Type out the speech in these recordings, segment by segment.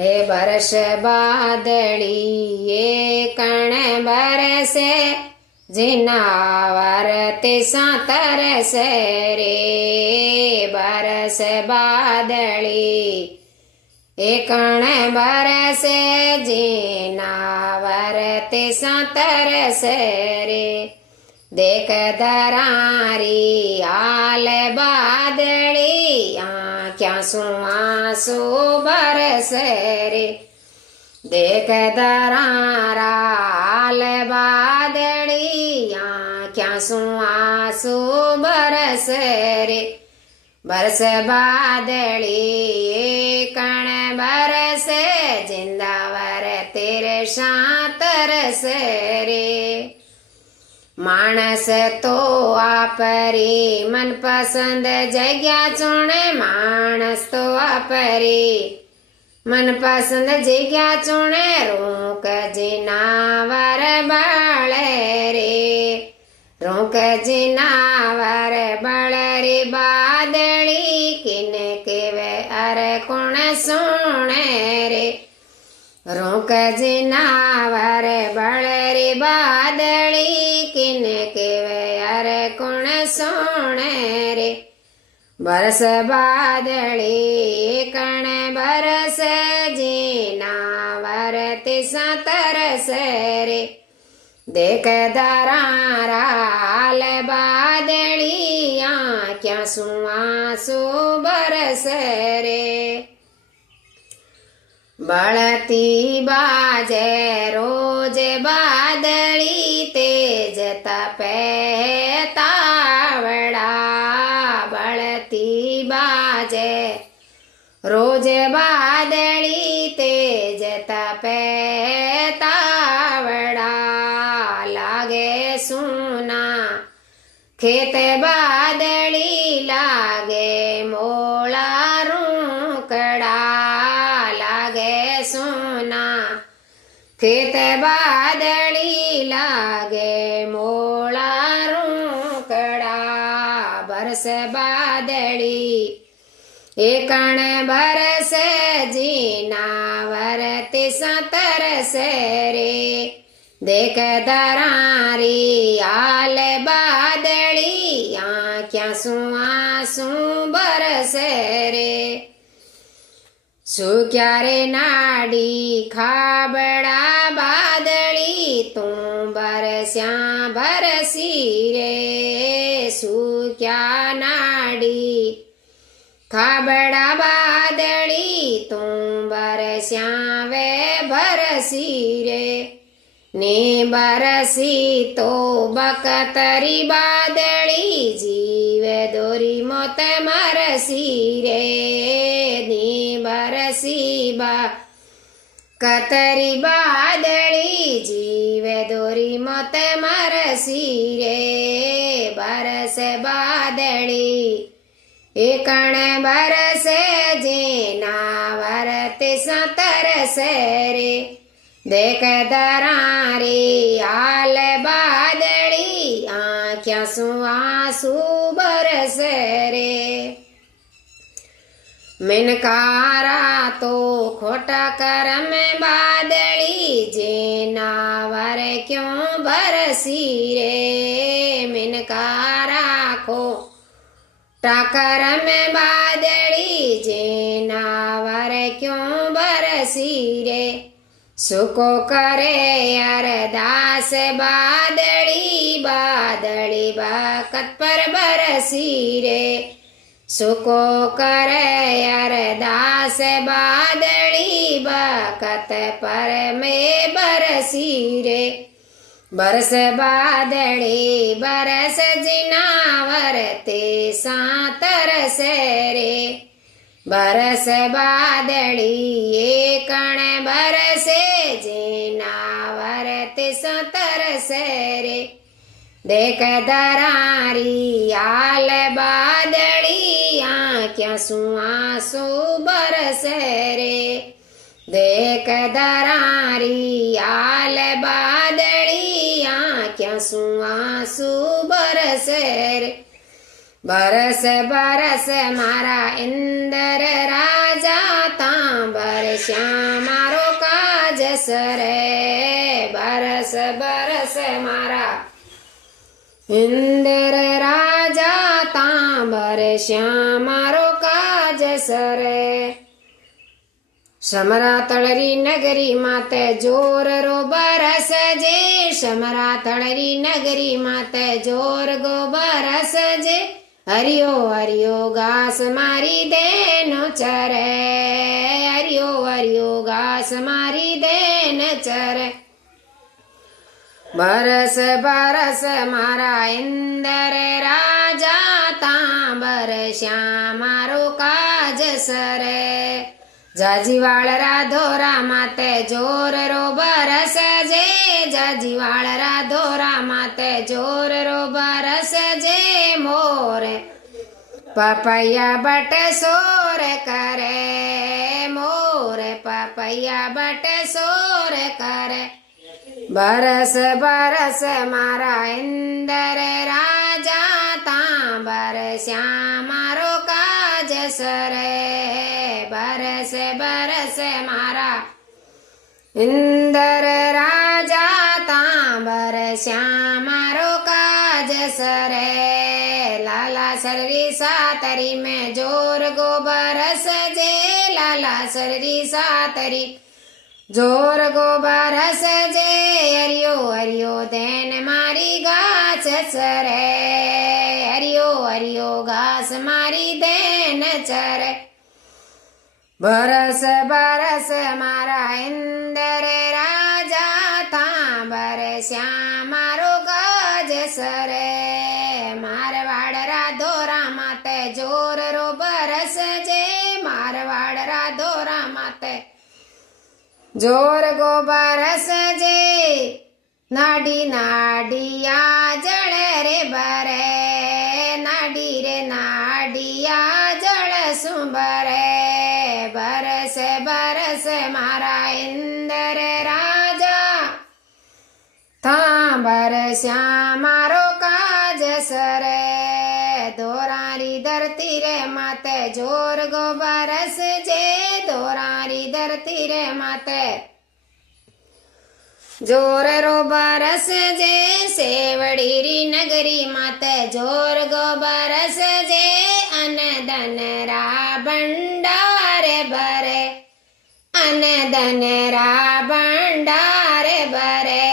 हे बरस बादली ये कण बरसे जिनावर तिसा तरस रे बरस बादली ये कण बरसे जिनावर तिसा तरस रे देख दरारी आल बादली आँख्या आंसू बरस रे देख दरारा आल बादली आँख्या आंसू बरस रे बरस बादली कण बरस जिंदावर तेरे शांतरस रे मानस तो आपरी मनपसंद जग्या चुने मानस तो आपरी मनपसंद जग्या चुने रोक जिनावर बळ रे रोक जिनावर बळ रे बादली किन केवे अरे कोण सुणे रे रोक जिनावर बळ रे बादली किन केवे अरे कोण सोणे रे बरस बादली कण बरस जिनावर तिसा तरस रे देख दरारा आल बादली आँख्या आंसू बरस रे बळती बाजे रोज बादली तेज तपे तावड़ा बळती बाजे रोज बादली तेज तपे तावड़ा लागे सुना खेत बादली लागे मोला रूकड़ा सोना खेत बादली लागे मोला रूकड़ा बरस बादली एकण बरस जिनावर तिसा तरस रे देख दरारी आल बादली आँख्या आंसू बरस रे सुक्या रे नाडी खाबड़ा बादली तू बरस्या बरसी रे सुक्या नाडी खाबड़ा बादली तू बरस्या वे बरसी रे ने बरसी तो बकतरी बादली जीवे दोरी मोत मरसी रे नी बरसी बा कतरी बादली जीवे दोरी मोत मरसी रे बरस बादली एकण बरस जिनावर तिसा तरस रे देख दरारी आल बादली आँख्या आंसू बरस रे मिनकारा तो खोटा करम बादली जिनावर क्यों बरसी रे मिनकारा खोटा करम बादली जिनावर क्यों बरसी रे सुको करे अरदास बादली बादली बकत पर बरसी रे सुको करे अरदास बादली बकत पर में बरसी रे बरस बादली बरस जिनावर तिसा तरस रे बरस बादली ये कण बरसे जिनावर तिसा तरस रे देख दरारी आल बादली आँख्या आंसू बरस रे देख दरारी आल बादली आँख्या आंसू बरस रे बरस बरस मारा इंदर राजा तांबर श्याम સરે બરસ બરસ મારા ઇન્દર રાજા તાંબર શ્યામ મારો કાજ સરે સમરા તળરી નગરી માતે જોર રો બરસ જે સમરા તળરી નગરી માતે જોર ગો બરસ જે હરિયો હરિયો ઘાસ મારી દેનો ચરે હરિયો હરિયો ઘાસ મારી દેન ચરે બરસ બરસ મારા ઇન્દર રાજા તાંબર શ્યામ મારો કાજ સરે જાજીવાળ રાધોરા માતે જોર રો બરસ જે જાજીવાળ રાધોરા માતે જોર રો બરસ જે મોરે પપૈયા બટ સોર કરે મોરે પપૈયા બટ સોર કરે બરસ બરસ મારા ઇન્દર રાજા તાંબર શ્યામ મારો કાજ સરે બરસ બરસ મારા ઇન્દર રાજા તાંબર શ્યામ મારો કાજ સરે લાલા શરી સાતરી મેં જોર ગો બરસ જે લાલા શરી સાતરી જોર ગો બરસ જે હરિયો હરિયો દેન મારી ગાછ ચરે હરિયો હરિયો ઘાસ મારી દેન ચરે બરસ બરસ મારા ઇન્દર રાજા તાંબર શ્યામ મારો ગાજ સરે મારવાડ રાધોરા માતે જોર રો બરસ જે મારવાડ રાધોરા માતે જોર ગો બરસ જે નાડી નાડિયા જળ રે બરે નાડી રે નાડિયા જળ સુંબરે બરસ બરસ મારા ઇન્દર રાજા તાંબર શ્યામ મારો કાજ સરે ધોરારી ધરતી રે માતે જોર ગો બરસ જે ધોરારી ધરતી રે માતે જોર રો બરસ જે સેવડીરી નગરી માતે જોર ગો બરસ જે અન ધન રા ભંડારે ભરે અન ધન રા ભંડારે ભરે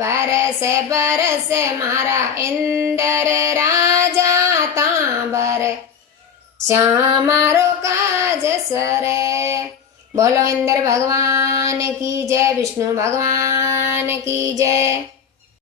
બરસ બરસ મારા ઇન્દર રાજા તાંબર શ્યામ મારો કાજ સરે બોલો ઇન્દ્ર ભગવાન કી જય વિષ્ણુ ભગવાન કી જય